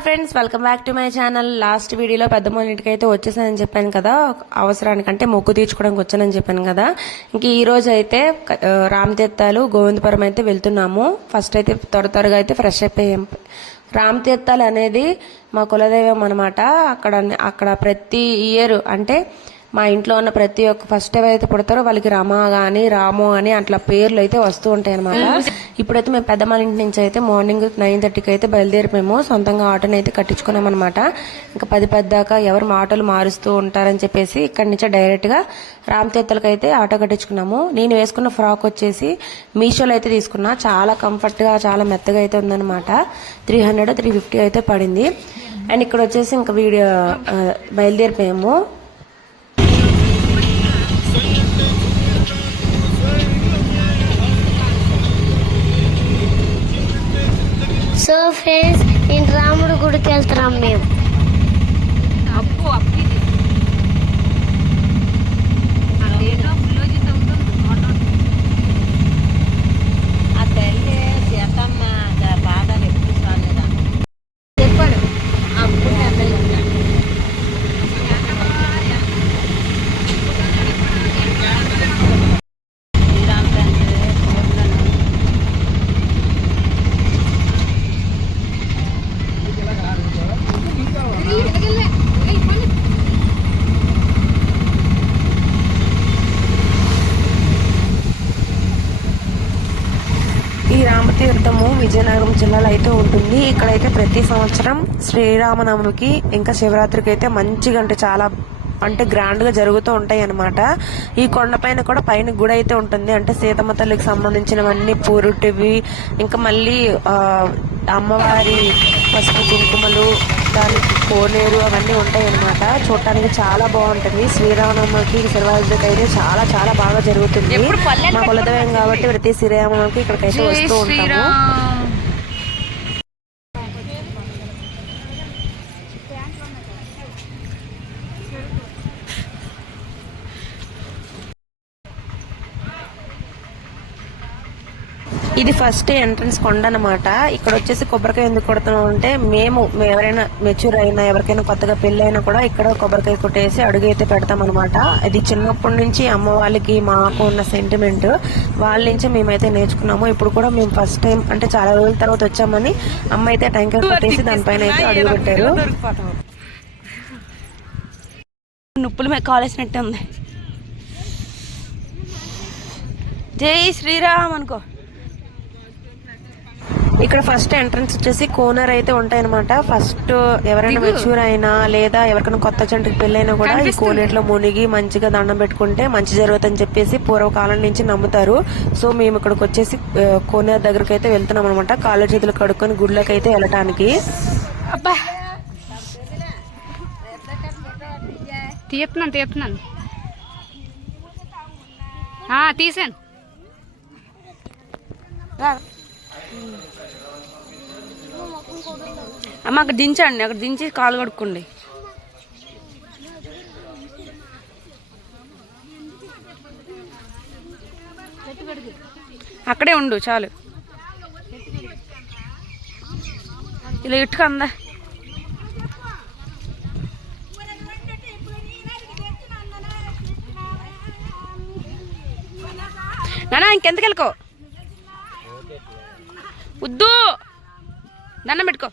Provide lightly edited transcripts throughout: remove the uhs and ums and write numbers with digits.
Hi friends, welcome back to my channel. Last వీడియోలో పెద్దమ్మ ఇంటికి అయితే వచ్చేసానని చెప్పాను కదా, అవసరానికంటే మొక్కు తీర్చుకోవడానికి వచ్చానని చెప్పాను కదా. ఇంక ఈ రోజు అయితే రామతీర్థాలు గోవిందపురం అయితే వెళ్తున్నాము. ఫస్ట్ అయితే త్వరగా అయితే ఫ్రెష్ అయిపోయాం. రామతీర్థాలు అనేది మా కులదైవం అనమాట. అక్కడ ప్రతి ఇయర్ అంటే మా ఇంట్లో ఉన్న ప్రతి ఒక్క ఫస్ట్ ఎవరైతే పుడతారో వాళ్ళకి రమ గాని రాము అని అట్లా పేర్లు అయితే వస్తూ ఉంటాయి అనమాట. ఇప్పుడైతే మేము పెద్దమ్మ ఇంటి నుంచి అయితే మార్నింగ్ 9:30కి అయితే బయలుదేరిపోయాము. సొంతంగా ఆటోని అయితే కట్టించుకున్నాం అనమాట. ఇంకా 10 దాకా ఎవరు ఆటోలు మారుస్తూ ఉంటారని చెప్పేసి ఇక్కడి నుంచే డైరెక్ట్ గా రామతీర్థాలకు అయితే ఆటో కట్టించుకున్నాము. నేను వేసుకున్న ఫ్రాక్ వచ్చేసి మీషోలో అయితే తీసుకున్నా. చాలా కంఫర్ట్ గా చాలా మెత్తగా అయితే ఉందన్నమాట. 300-350 అయితే పడింది. అండ్ ఇక్కడ వచ్చేసి ఇంకా బయలుదేరిపోయాము. సో ఫ్రెండ్స్, నేను రాముడు గుడికి వెళ్తున్నాం మేము. ఈ రామతీర్థము విజయనగరం జిల్లాలో అయితే ఉంటుంది. ఇక్కడైతే ప్రతి సంవత్సరం శ్రీరామనవమికి ఇంకా శివరాత్రికి అయితే మంచిగా అంటే చాలా గ్రాండ్ గా జరుగుతూ ఉంటాయి అనమాట. ఈ కొండపైన కూడా పైన గుడి అయితే ఉంటుంది. అంటే సీతమ్మ తల్లికి సంబంధించినవన్నీ పూరుటివి, ఇంకా మళ్ళీ అమ్మవారి పసుపు కుంకుమలు, దానికి కోనేరు అవన్నీ ఉంటాయి అనమాట. చూడటానికి చాలా బాగుంటుంది. శ్రీరామనవమికి శివరాత్రికి అయితే చాలా చాలా బాగా జరుగుతుంది. మా కులదైవం కాబట్టి ప్రతి శ్రీరామనవమికి ఇక్కడికైతే వస్తూ ఉంటాము. ఇది ఫస్ట్ ఎంట్రన్స్ కొండ అనమాట. ఇక్కడ వచ్చేసి కొబ్బరికాయ ఎందుకు కొడుతున్నాం అంటే మేము ఎవరైనా మెచ్యూర్ అయినా ఎవరికైనా కొత్తగా పెళ్లి అయినా కూడా ఇక్కడ కొబ్బరికాయ కొట్టేసి అడుగు అయితే పెడతాం అనమాట. ఇది చిన్నప్పటి నుంచి అమ్మ వాళ్ళకి మాకు ఉన్న సెంటిమెంట్, వాళ్ళ నుంచి మేమైతే నేర్చుకున్నాము. ఇప్పుడు కూడా మేము ఫస్ట్ టైం అంటే చాలా రోజుల తర్వాత వచ్చామని అమ్మ అయితే టెంకాయ కొట్టేసి దానిపైన అయితే అడుగు పెట్టారు. నొప్పులు మేము కాలేసినట్టే ఉంది. జై శ్రీరామ్ అనుకో. ఇక్కడ ఫస్ట్ ఎంట్రన్స్ వచ్చేసి కోనర్ అయితే ఉంటాయి అనమాట. ఫస్ట్ ఎవరైనా మెచ్యూర్ అయినా లేదా ఎవరికైనా కొత్త జంటకి పెళ్ళైనా కూడా ఈ కోనేరులో మునిగి మంచిగా దండం పెట్టుకుంటే మంచి జరుగుతుందని చెప్పేసి పూర్వకాలం నుంచి నమ్ముతారు. సో మేము ఇక్కడికి వచ్చేసి కోనేరు దగ్గరకు అయితే వెళ్తున్నాం అనమాట. కాళ్ళ చేతులు కడుక్కొని గుడిలోకి అయితే వెళ్ళటానికి. తీస్తున్నాను తీసాను. అమ్మ అక్కడ దించండి, అక్కడ దించి కాలు కడుక్కోండి. అక్కడే ఉండు చాలు. ఇలా ఇట్టుకు అందా. నానా ఇంకెందుకు వెళ్ళుకో, వద్దు, దండం పెట్టుకో.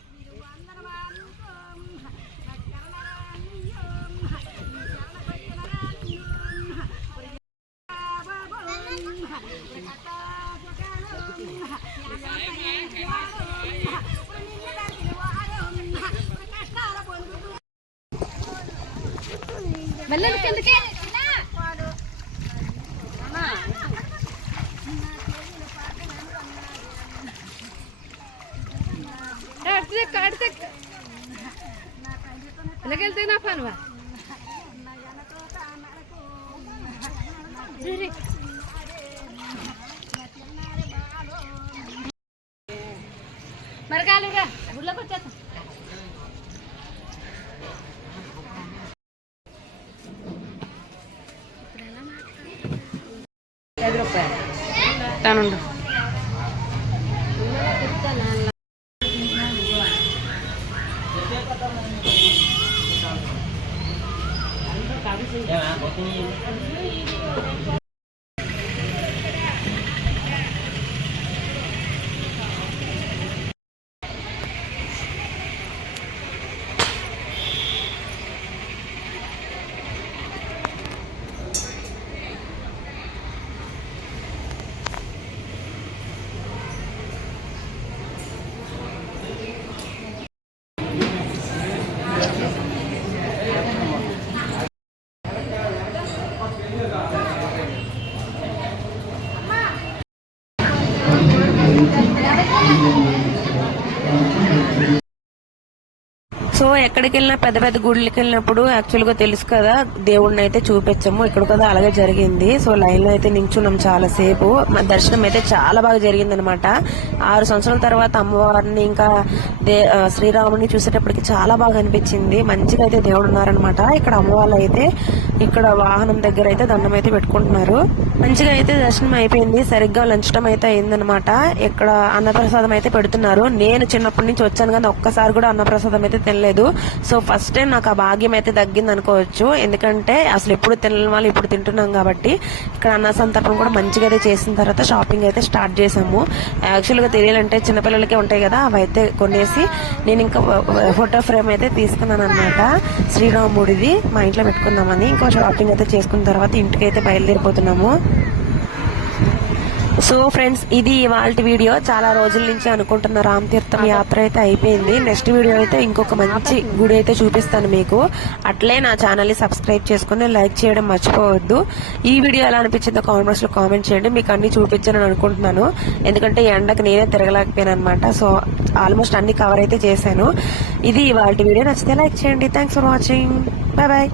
వెళ్తే నా పని మరి కాలుగా గుళ్ళకి వచ్చేస్తాం. తనుండు సో ఎక్కడికి వెళ్ళినా పెద్ద పెద్ద గుడికి వెళ్ళినప్పుడు యాక్చువల్ గా తెలుసు కదా దేవుడిని అయితే చూపించము. ఇక్కడ కదా అలాగే జరిగింది. సో లైన్ లో అయితే నించున్నాం చాలా సేపు. మా దర్శనం అయితే చాలా బాగా జరిగింది అనమాట. 6 సంవత్సరాల తర్వాత అమ్మవారిని ఇంకా శ్రీరాముని చూసేటప్పటికి చాలా బాగా అనిపించింది. మంచిగా అయితే దేవుడు ఉన్నారనమాట. ఇక్కడ అమ్మవాళ్ళు అయితే ఇక్కడ వాహనం దగ్గర అయితే దండం అయితే పెట్టుకుంటున్నారు. మంచిగా అయితే దర్శనం అయిపోయింది. సరిగ్గా లంచ్ టైం అయితే అయిందనమాట. ఇక్కడ అన్నప్రసాదం అయితే పెడుతున్నారు. నేను చిన్నప్పటి నుంచి వచ్చాను కానీ ఒక్కసారి కూడా అన్నప్రసాదం అయితే తినలేదు. సో ఫస్ట్ టైం నాకు ఆ భాగ్యం అయితే తగ్గింది అనుకోవచ్చు. ఎందుకంటే అసలు ఎప్పుడు తినని వాళ్ళు ఇప్పుడు తింటున్నాం కాబట్టి. ఇక్కడ అన్న సంతర్పణ కూడా మంచిగా అయితే చేసిన తర్వాత షాపింగ్ అయితే స్టార్ట్ చేసాము. యాక్చువల్ గా తెలియాలంటే చిన్నపిల్లలకే ఉంటాయి కదా, అవి అయితే కొనేసి నేను ఇంకా ఫోటో ఫ్రేమ్ అయితే తీసుకున్నాను అనమాట. శ్రీరాముడిది మా ఇంట్లో పెట్టుకుందామని. ఇంకా షాపింగ్ అయితే చేసుకున్న తర్వాత ఇంటికి అయితే బయలుదేరిపోతున్నాము. సో ఫ్రెండ్స్, ఇది ఇవాళ వీడియో. చాలా రోజుల నుంచి అనుకుంటున్న రామ్ తీర్థం యాత్ర అయితే అయిపోయింది. నెక్స్ట్ వీడియో అయితే ఇంకొక మంచి గుడి అయితే చూపిస్తాను మీకు. అట్లే నా ఛానల్ ని సబ్స్క్రైబ్ చేసుకుని లైక్ చేయడం మర్చిపోవద్దు. ఈ వీడియో ఎలా అనిపించిందో కామెంట్స్ లో కామెంట్ చేయండి. మీకు అన్ని చూపించాలని అనుకుంటున్నాను. ఎందుకంటే ఎండకు నేనే తిరగలేకపోయాను అనమాట. సో ఆల్మోస్ట్ అన్ని కవర్ అయితే చేశాను. ఇది ఇవాళ వీడియో. నచ్చితే లైక్ చేయండి. Thanks for watching. Bye bye.